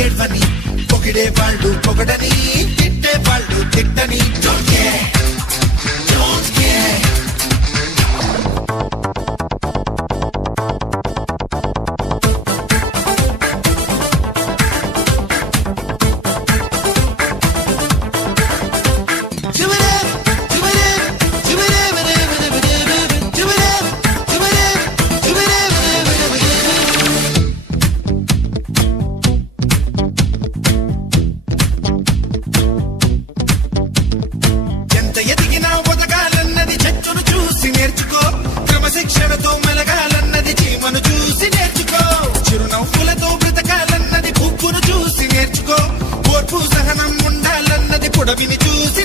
ఏడ్వని పొగిడే వాళ్ళు పొగడని తిట్టే వాళ్ళు తిట్టని Don't care, don't care. శిక్షణతో మెలగాలన్నది చీమను చూసి నేర్చుకో చిరునవ్వులతో బ్రతకాలన్నది పువ్వును చూసి నేర్చుకో ఓర్పు సహనం ఉండాలన్నది పొడవిని చూసి